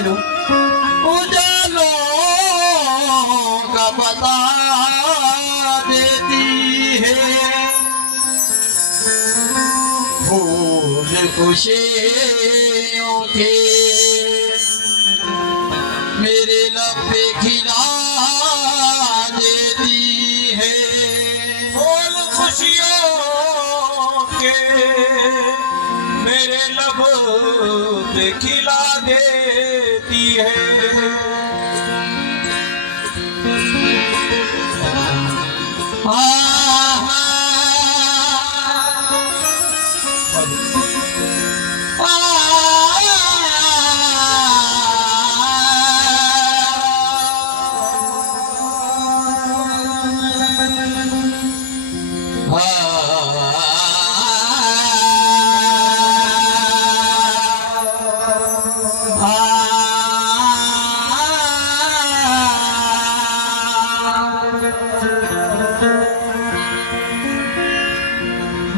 बोलो। उजालों का बता देती है, फूल खुशियों के मेरे लब पे खिला देती है। फूल खुशियों के मेरे लब पे खिला देती है।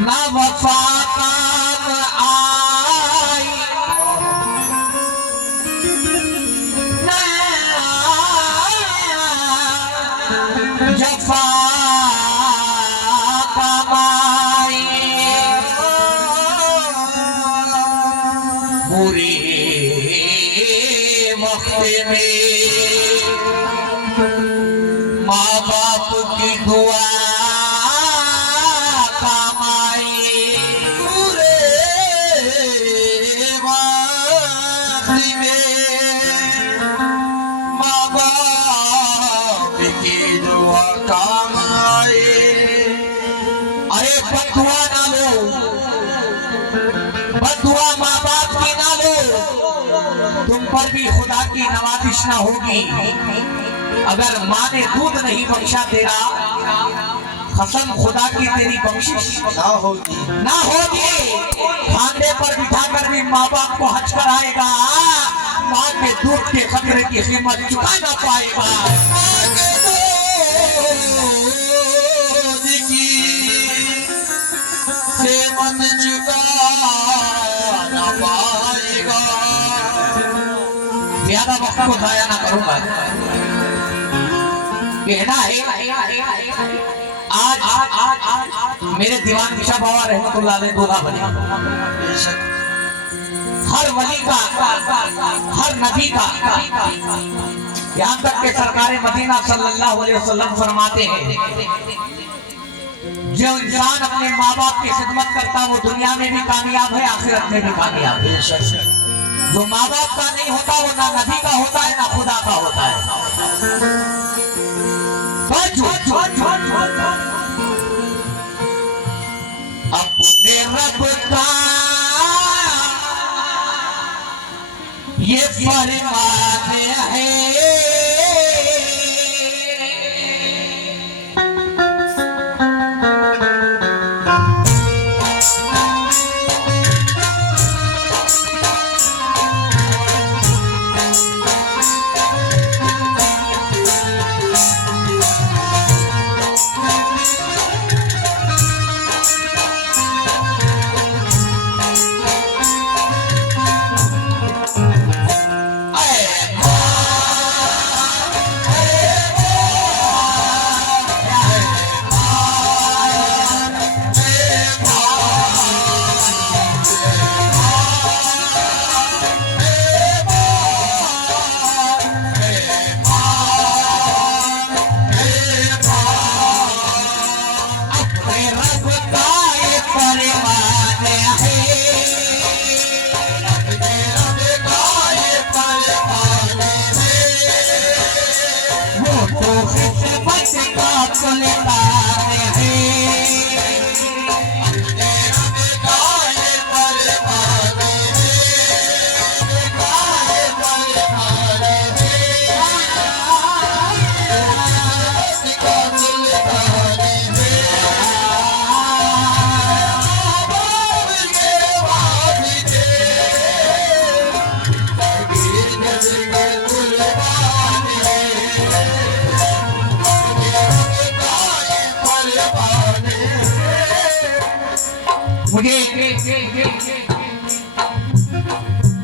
ना वफा काम आई, ना जफा काम आई, बुरे वक्त में माँ बाप की दुआ काम आए। अरे बदुआ ना लो, बदुआ माँ बाप की ना लो, तुम पर भी खुदा की नवाजिश ना होगी। अगर माँ ने दूध नहीं बख्शा तेरा, कसम खुदा की तेरी बख्शिश ना होगी, ना होगी। खाने पर बिठा कर भी माँ बाप को हज कराएगा, माँ के दूध के खतरे की कीमत चुका ना पाएगा। मन चुका ना पाएगा। ज्यादा वक्त को जाया ना करूंगा। कहना है आज मेरे दीवान निशा बाबा रहमतुल्लाह अलैह दूल्हा बने। हर वली का, हर नबी का, यहाँ तक के सरकार मदीना सल्लल्लाहु अलैहि वसल्लम फरमाते हैं, जो इंसान अपने माँ बाप की खिदमत करता है वो दुनिया में भी कामयाब है, आखिरत में भी कामयाब है। जो माँ बाप का नहीं होता वो ना नबी का होता है ना खुदा का होता है। अपने रब का ये फरमान है,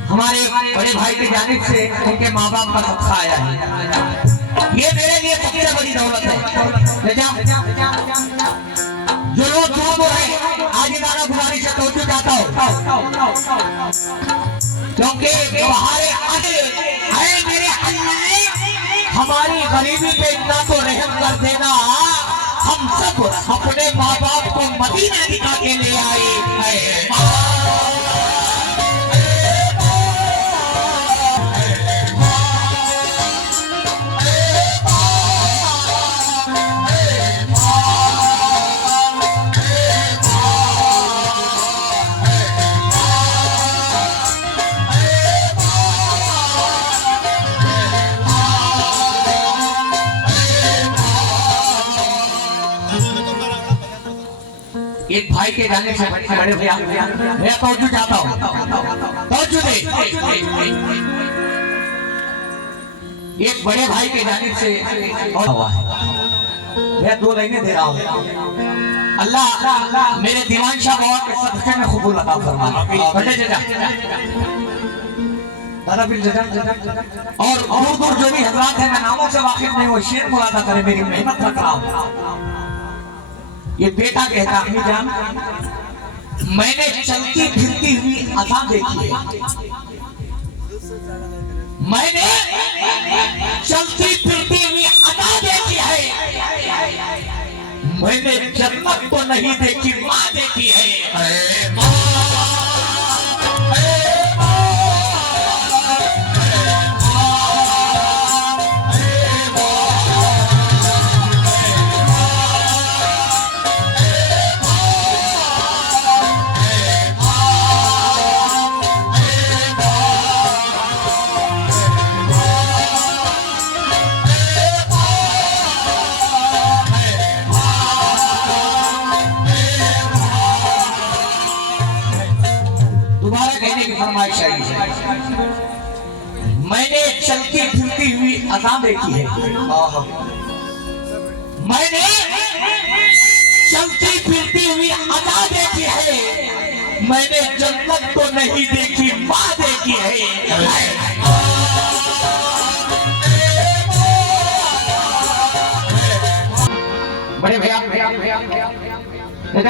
हमारे बड़े भाई की जानिब से उनके माँ बाप का सदका आया है। ये मेरे लिए सबसे बड़ी दौलत है। ले जा जो लोग दूर है, आज दाना गुजारिश से तोड़ जाता हूँ, क्योंकि तुम्हारे आगे है मेरे अल्लाह, हमारी गरीबी पे इतना तो रहम कर देना। हम सब अपने माँ बाप को मदीना दिखा के ले आए हैं। एक भाई के जाने से बड़े भैया मैं तवज्जो चाहता हूँ, तवज्जो दे। एक बड़े भाई के जाने से हुआ है, मैं 2 लाइनें दे रहा हूँ। अल्लाह मेरे दीवान शाह बाबा के सदक़े में कबूल अता फरमाए। दादा बिल जजा और दूर जो भी हजरात हैं, मैं नामों से वाकिफ नहीं, वो शेर मुरादा करे, मेरी मेहनत रख रहा हूँ। ये बेटा कहता है जान, मैंने चलती फिरती हुई अज़ां देखी है, मैंने चलती फिरती हुई अज़ां देखी है, मैंने जन्नत तो नहीं देखी, माँ देखी है। मैंने चलती फिरती हुई अज़ां देखी है, मैंने चलती फिरती हुई अज़ां देखी है, मैंने जन्नत तो नहीं देखी, माँ देखी है। बड़े भैया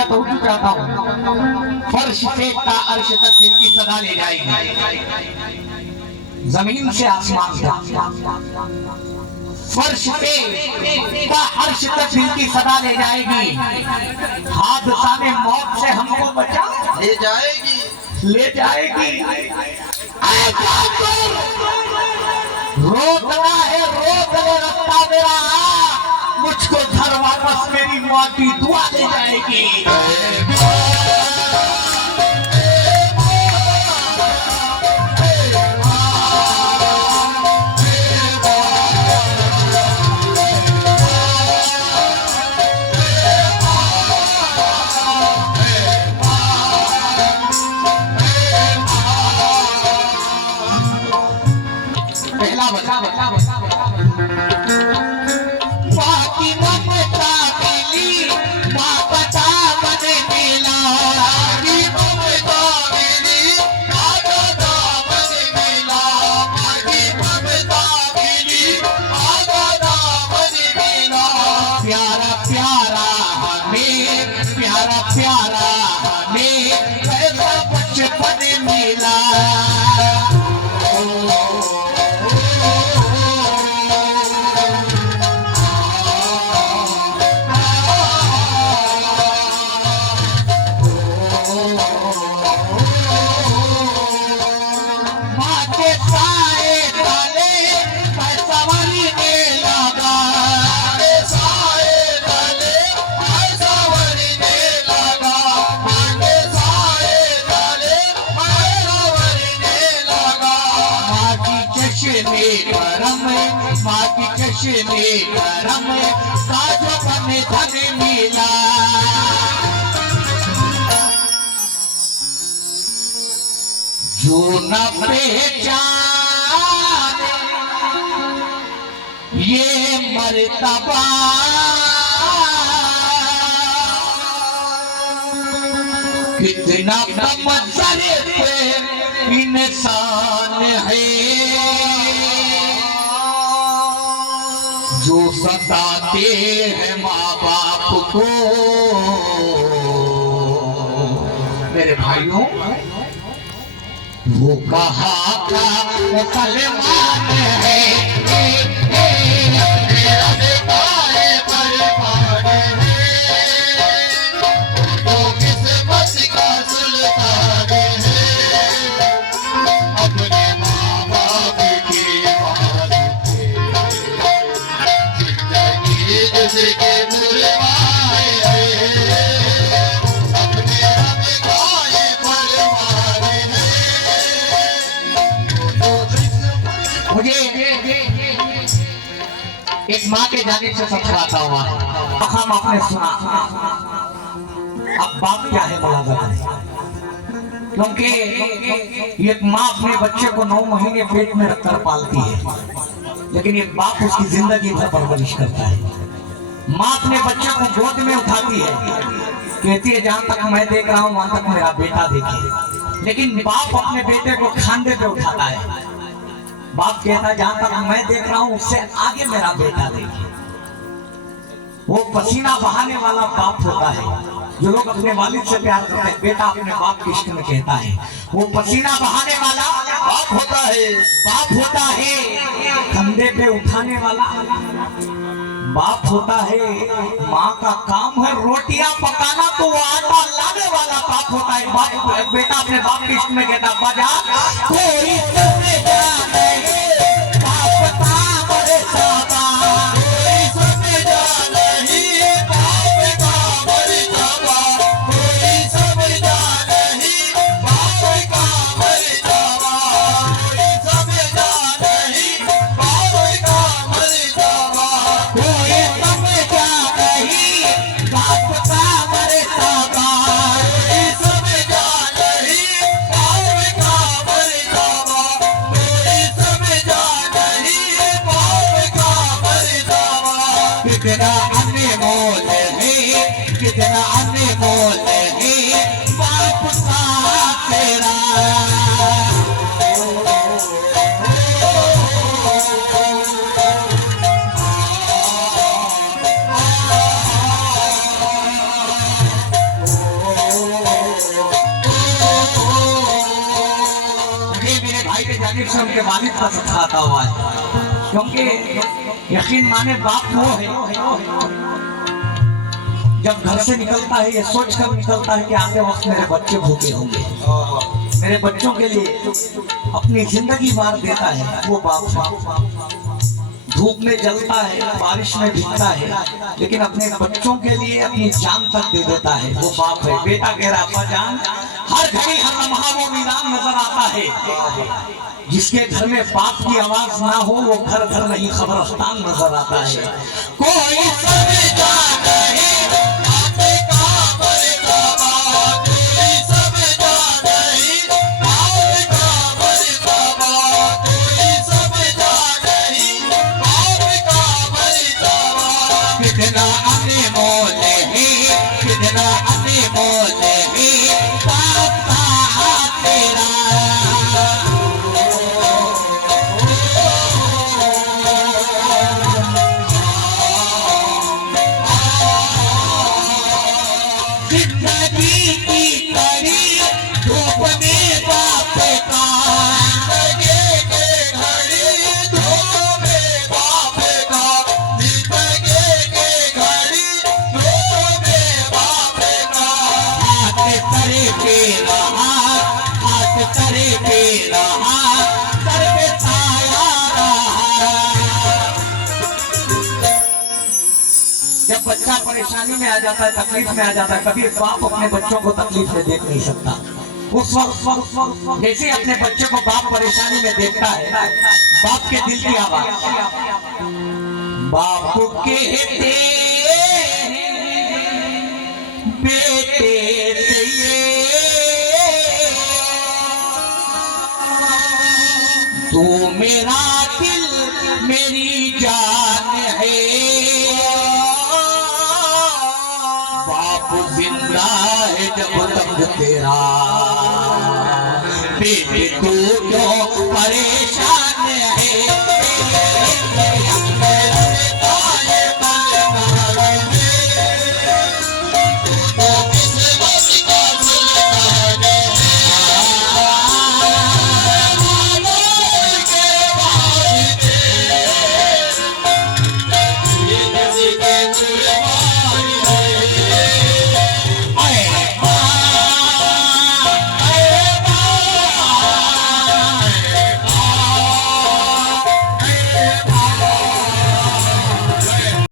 तो चाहता हूँ, फर्श से अर्श तक इनकी सदा ले जाएगी, जमीन से आसमान तक, फर्श पे अर्श तक इनकी सदा ले जाएगी। हादसा में मौत से हमको बचा ले जाएगी, ले जाएगी। रोकना है, रोक ले रास्ता मेरा, मुझको घर वापस मेरी माँ की दुआ ले जाएगी। पहला बता बाकी ममता मिली, माँ बता बने मिला, बाकी ममता मिली, माँ बता बने मिला, बाकी ममता मिली, माँ बता बने मिला। प्यारा प्यारा हमें, प्यारा प्यारा हमें ऐसा बचपन मिला। माँ की चश्मे करम साजो बने धन मिला। जो न पहचाने ये मर्तबा, कितना कम मंजर पे इंसान है जो सताते हैं माँ बाप को। मेरे भाइयों, वो कहाँ का मुसलमान है एक माँ के जाने से सफराता हुआ हम आपने सुना। अब बाप क्या है मुलाजा करें, क्योंकि एक माँ अपने बच्चे को 9 महीने पेट में रखकर पालती है, लेकिन एक बाप उसकी जिंदगी भर परवरिश करता है। माँ अपने बच्चे को गोद में उठाती है, कहती है जहां तक मैं देख रहा हूं वहां तक मेरा बेटा देखे, लेकिन बाप अपने बेटे को खांधे पे उठाता है। बाप कहता है जहां तक मैं देख रहा हूं उससे आगे मेरा बेटा देखे। वो पसीना बहाने वाला बाप होता है। जो लोग अपने वालिद से प्यार करते हैं, बेटा अपने बाप के इश्क में कहता है, वो पसीना बहाने वाला बाप होता है। बाप होता है कंधे पे उठाने वाला बाप होता है। माँ का काम है रोटियां पकाना, तो वो आटा लाने वाला बाप होता है। बाप बेटा अपने बाप के इश्क में कहता बजा कोई कितना अनमोल है, कितना अनमोल है बाप का तेरा। ये मेरे भाई के जानिब से उनके वालिद का सिखाता हुआ है, क्योंकि यकीन माने बाप वो है जब घर से निकलता है ये सोच कर निकलता है कि आते वक्त मेरे बच्चे भूखे होंगे, मेरे बच्चों के लिए अपनी जिंदगी मार देता है। वो बाप धूप में जलता है, बारिश में भीगता है, लेकिन अपने बच्चों के लिए अपनी जान तक दे देता है। वो बाप है। बेटा कह रहा अब्बा जान, हर घड़ी हर लम्हा वो वीरान नजर आता है। जिसके घर में बाप की आवाज ना हो वो घर घर नहीं खबरस्तान नजर आता है। कोई समझा नहीं कितना अनमोल है, कितना अनमोल है बाप का तेरा। जिंदगी की कड़ी धूप में बाप का, जिंदगी के घड़ी धूप में बाप का, जिंदगी के घड़ी धूप में बाप का। हाथ करे पे रहा, हाथ करे पे रहा, सर पे छाया रहा। जब बच्चा परेशानी में आ जाता है, तकलीफ में आ जाता है, कभी बाप अपने बच्चों को तकलीफ में देख नहीं सकता। उस वक्त जैसे अपने बच्चे को बाप परेशानी में देखता है, बाप के दिल की आवाज बाप कहते बेटे से ये तू मेरा दिल मेरी जान है। बाप जिंदा है जब तक तेरा बेटे तू क्यों परेशान है।